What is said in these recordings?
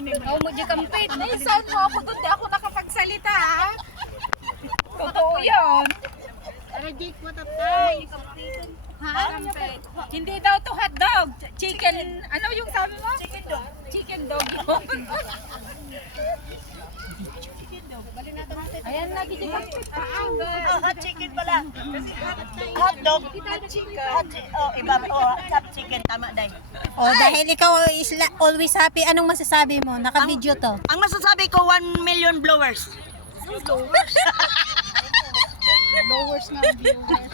Ikaw mo di kampit. Naisan mo ako doon, di ako nakapagsalita ha. Totoo yun. Reject mo tatay. Ha? Hindi daw to hotdog. Chicken, ano yung sabi mo? Chicken dog. Chicken dog yun. Ayan lagi di kampit. Hot chicken pala. Hot dog. Hot chicken. Iba. Hot chicken. Tama, day. Dahil ikaw is always happy, anong masasabi mo? Naka-video to. Ang masasabi ko, 1 million blowers. Lowers na viewers.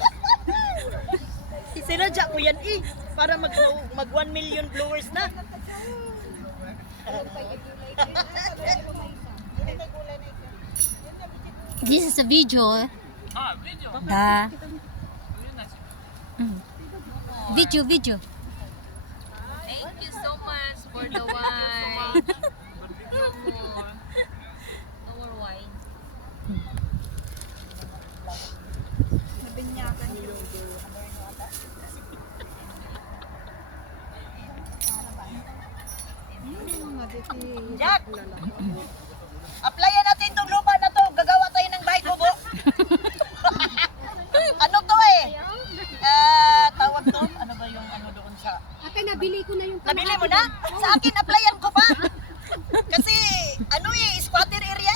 Sinadya ko yan para mag 1 million blowers na. This is a video. Video. Thank you so much for the wine. No more wine. Jack! Applyan natin tong lupa na to. Gagawa tayo ng bahay kubo. Ano to tawag to? Ano ba yung ano doon sa... Ate, nabili ko na yung Nabili mo na? Sa akin, applyan ko pa. Kasi, squatter area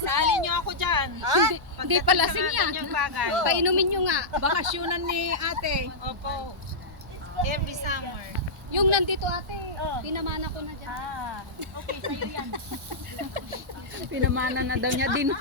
Sali niyo ako dyan. Ha? Hindi pala sinya. Yung bagay. Painumin nyo nga. Bakasyonan ni ate. Opo. Every summer. Yung nandito ate, pinamana ko na dyan. Okay, sa'yo yan. Pinamana na daw niya din.